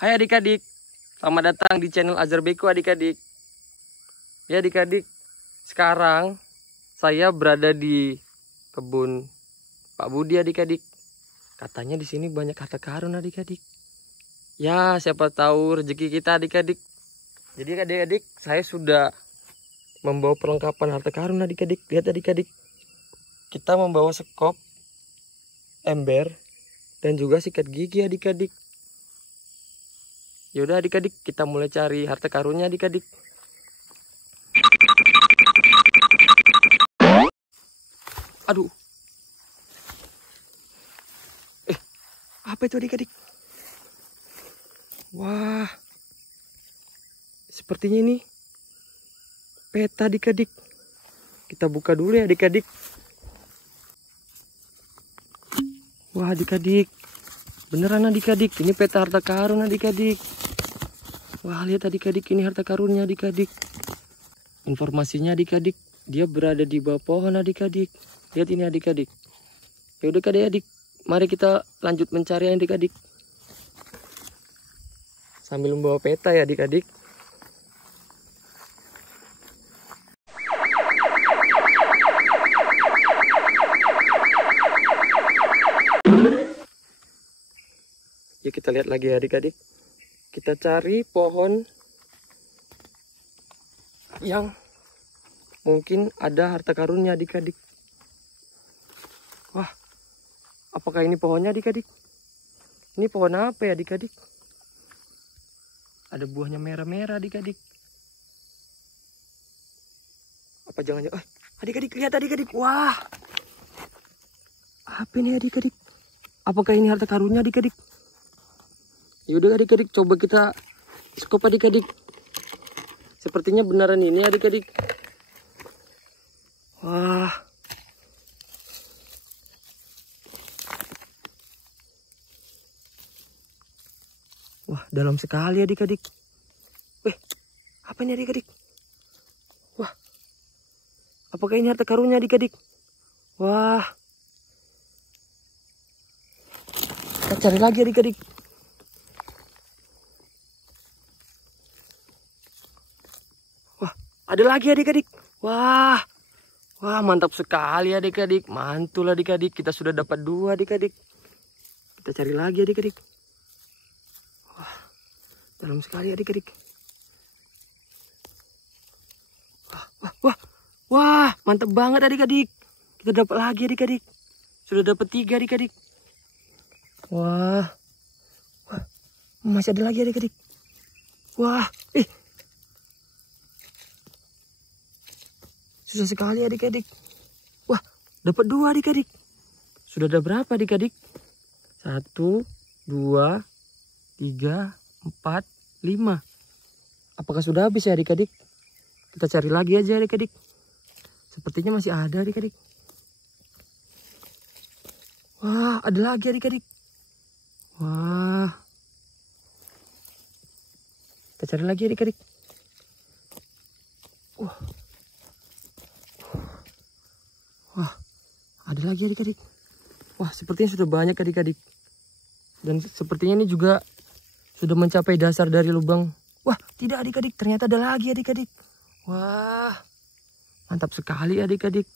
Hai adik-adik, selamat datang di channel Azhar Beko adik-adik. Ya adik-adik, sekarang saya berada di kebun Pak Budi adik-adik. Katanya di sini banyak harta karun adik-adik. Ya siapa tahu rezeki kita adik-adik. Jadi adik-adik, saya sudah membawa perlengkapan harta karun adik-adik. Lihat adik-adik, kita membawa sekop, ember, dan juga sikat gigi adik-adik. Yaudah adik-adik, kita mulai cari harta karunnya adik-adik. Aduh. Apa itu adik-adik? Wah. Sepertinya ini peta adik-adik. Kita buka dulu ya adik-adik. Wah adik-adik, beneran adik-adik, ini peta harta karun adik-adik. Wah lihat adik-adik, ini harta karunnya adik-adik. Informasinya adik-adik, dia berada di bawah pohon adik-adik. Lihat ini adik-adik. Ya udah adik-adik, mari kita lanjut mencari adik-adik. Sambil membawa peta ya adik-adik. Yuk kita lihat lagi adik-adik. Kita cari pohon yang mungkin ada harta karunnya adik-adik. Wah, apakah ini pohonnya adik-adik? Ini pohon apa ya adik-adik? Ada buahnya merah-merah adik-adik. Apa jangan-jangan? Adik-adik lihat adik-adik. Wah, apa ini adik-adik? Apakah ini harta karunnya adik-adik? Yaudah adik-adik, coba kita skop adik-adik. Sepertinya beneran ini adik-adik. Wah. Wah, dalam sekali adik-adik. Apa ini adik-adik? Wah. Apakah ini harta karunnya adik-adik? Wah. Kita cari lagi adik-adik. Ada lagi adik-adik. Wah. Wah, mantap sekali adik-adik. Mantul adik-adik. Kita sudah dapat 2 adik-adik. Kita cari lagi adik-adik. Wah, dalam sekali adik-adik. Wah, mantap banget adik-adik. Kita dapat lagi adik-adik. Sudah dapat 3 adik-adik. Wah. Masih ada lagi adik-adik. Wah, susah sekali adik-adik. Wah, dapat 2 adik-adik. Sudah ada berapa adik-adik? 1, 2, 3, 4, 5. Apakah sudah habis ya adik-adik? Kita cari lagi aja adik-adik. Sepertinya masih ada adik-adik. Wah, ada lagi adik-adik. Wah. Kita cari lagi adik-adik. Wah, ada lagi adik-adik. Wah, sepertinya sudah banyak adik-adik. Dan sepertinya ini juga sudah mencapai dasar dari lubang. Wah, tidak adik-adik, ternyata ada lagi adik-adik. Wah, mantap sekali adik-adik.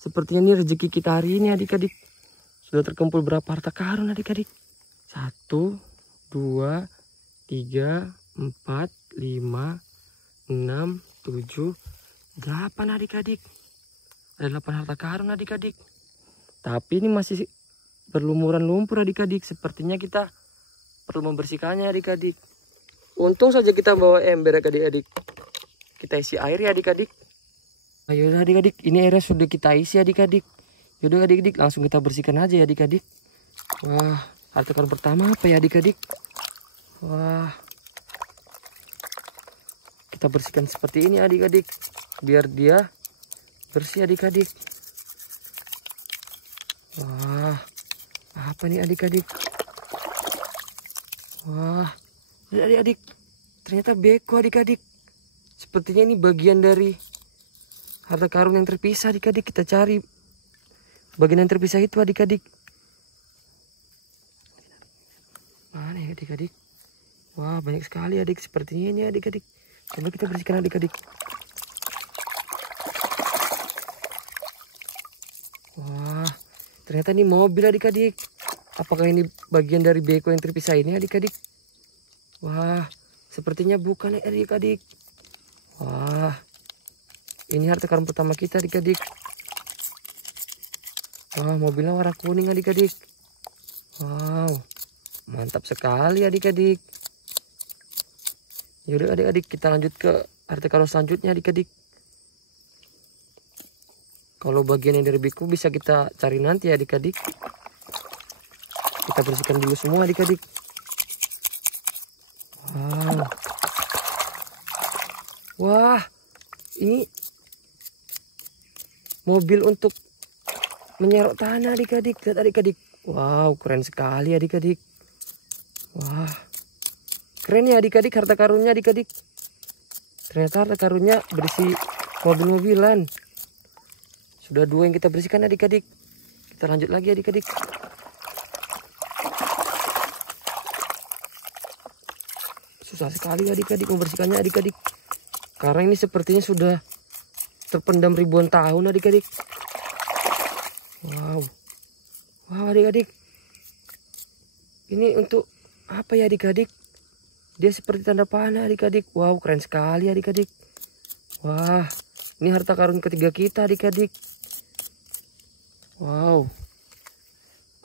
Sepertinya ini rezeki kita hari ini adik-adik. Sudah terkumpul berapa harta karun adik-adik? 1, 2, 3, 4, 5, 6, 7, 8 adik-adik. Ada 8 harta karun adik-adik. Tapi ini masih berlumuran lumpur adik-adik. Sepertinya kita perlu membersihkannya adik-adik. Untung saja kita bawa ember adik-adik. Kita isi air ya adik-adik. Ayo adik-adik, ini airnya sudah kita isi adik-adik. Yaudah adik-adik, langsung kita bersihkan aja ya adik-adik. Wah, harta karun pertama apa ya adik-adik? Wah. Kita bersihkan seperti ini adik-adik. Biar dia bersih adik-adik. Wah, apa nih adik-adik? Wah, adik-adik, ternyata beko adik-adik. Sepertinya ini bagian dari harta karun yang terpisah adik-adik. Kita cari bagian yang terpisah itu adik-adik. Mana ya adik-adik? Wah, banyak sekali adik. Sepertinya ini adik-adik. Coba kita bersihkan adik-adik. Wah, ternyata ini mobil adik-adik. Apakah ini bagian dari beko yang terpisah ini adik-adik? Wah, sepertinya bukan adik-adik. Wah, ini harta karun pertama kita adik-adik. Wah, mobilnya warna kuning adik-adik. Wow, mantap sekali adik-adik. Yaudah adik-adik, kita lanjut ke harta karun selanjutnya adik-adik. Kalau bagian yang dari beko bisa kita cari nanti adik-adik. Kita bersihkan dulu semua adik-adik. Wow. Wah, ini mobil untuk menyerok tanah adik-adik. Lihat adik-adik. Wow, keren sekali adik-adik. Wah, keren ya adik-adik harta karunnya adik-adik. Ternyata harta karunnya berisi mobil-mobilan. Sudah 2 yang kita bersihkan adik-adik. Kita lanjut lagi adik-adik. Susah sekali adik-adik membersihkannya adik-adik. Karena ini sepertinya sudah terpendam ribuan tahun adik-adik. Wow. Wow adik-adik. Ini untuk apa ya adik-adik? Dia seperti tanda panah adik-adik. Wow, keren sekali adik-adik. Wah, ini harta karun ketiga kita adik-adik. Wow.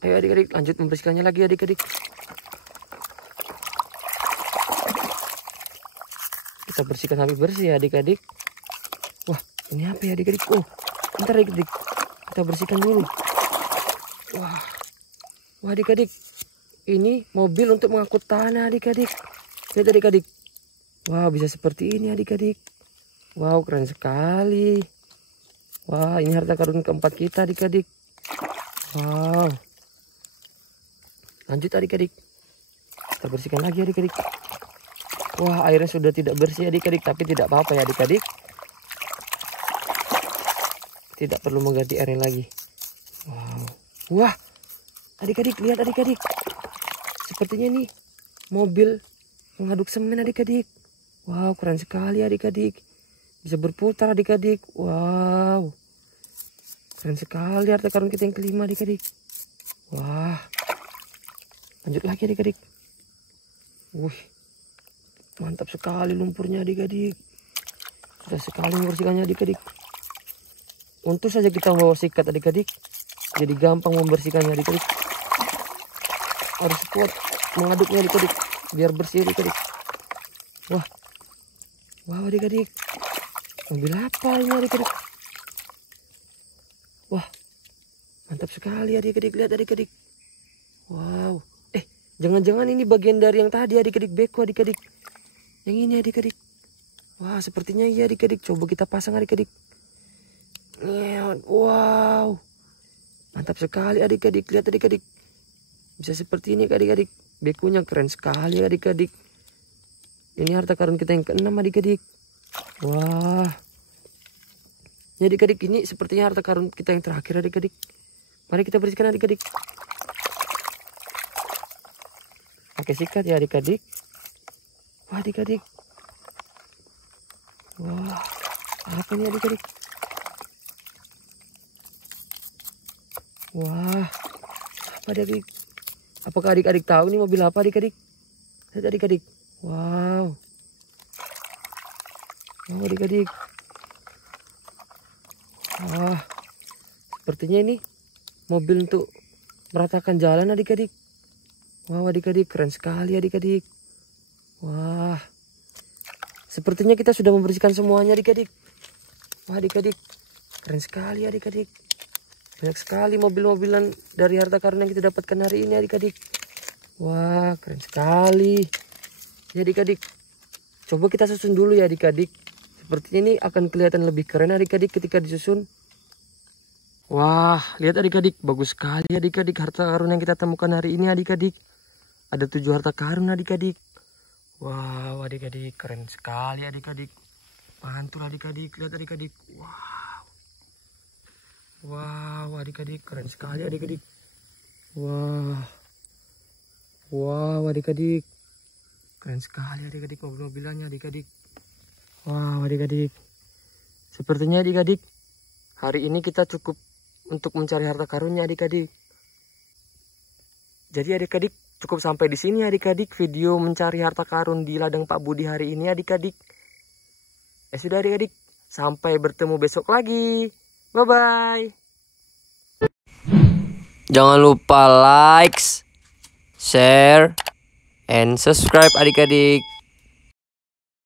Ayo adik-adik lanjut membersihkannya lagi adik-adik. Kita bersihkan sampai bersih ya adik-adik. Wah, ini apa ya adik-adik? Oh, bentar adik-adik. Kita bersihkan dulu. Wah. Wah adik-adik. Ini mobil untuk mengangkut tanah adik-adik. Lihat adik-adik. Wah, bisa seperti ini adik-adik. Wow, keren sekali. Wah, ini harta karun keempat kita adik-adik. Wow. Lanjut adik-adik. Kita bersihkan lagi adik-adik. Wah, airnya sudah tidak bersih adik-adik, tapi tidak apa-apa ya adik-adik. Tidak perlu mengganti airnya lagi. Wow. Wah, adik-adik lihat adik-adik. Sepertinya nih mobil mengaduk semen adik-adik. Wow, keren sekali adik-adik. Bisa berputar adik-adik. Wow. Keren sekali harta karun kita yang kelima adik-adik. Wah. Lanjut lagi adik-adik. Wih. Mantap sekali lumpurnya adik-adik. Sudah sekali membersihkannya adik-adik. Untung saja kita membawa sikat adik-adik. Jadi gampang membersihkannya adik-adik. Harus kuat mengaduknya adik-adik. Biar bersih adik-adik. Wah. Wah adik-adik. Mobil apa ini adik-adik? Wah. Mantap sekali adik-adik. Lihat adik-adik. Wow. Jangan-jangan ini bagian dari yang tadi adik-adik. Beko adik-adik. Yang ini adik-adik. Wah, sepertinya iya adik-adik. Coba kita pasang adik-adik. Wow. Mantap sekali adik-adik. Lihat adik-adik. Bisa seperti ini adik-adik. Bekonya keren sekali adik-adik. Ini harta karun kita yang keenam adik-adik. Wah. Ini adik-adik, ini sepertinya harta karun kita yang terakhir adik-adik. Mari kita bersihkan adik-adik. Pakai sikat ya adik-adik. Wah adik-adik. Wah, apa ini adik-adik? Wah, apa adik-adik? Apakah adik-adik tahu nih mobil apa adik-adik? Lihat adik-adik. Wow. Wow adik-adik. Wah, sepertinya ini mobil untuk meratakan jalan adik-adik. Wow adik-adik, keren sekali adik-adik. Wah, sepertinya kita sudah membersihkan semuanya adik-adik. Wah adik-adik, keren sekali adik-adik. Banyak sekali mobil-mobilan dari harta karun yang kita dapatkan hari ini adik-adik. Wah, keren sekali. Ya adik-adik, coba kita susun dulu ya adik-adik. Sepertinya ini akan kelihatan lebih keren adik-adik ketika disusun. Wah, lihat adik-adik, bagus sekali adik-adik harta karun yang kita temukan hari ini adik-adik. Ada 7 harta karun adik-adik. Wow adik-adik, keren sekali adik-adik. Mantul adik-adik, lihat adik-adik. Wow. Wow adik-adik, keren sekali adik-adik. Wah. Wow adik-adik. Keren sekali adik-adik mobil-mobilannya adik-adik. Wow adik-adik. Sepertinya adik-adik hari ini kita cukup untuk mencari harta karunnya adik-adik. Jadi adik-adik cukup sampai di sini adik-adik video mencari harta karun di ladang Pak Budi hari ini adik-adik. Sudah adik-adik, sampai bertemu besok lagi. Bye-bye. Jangan lupa like, share, and subscribe adik-adik.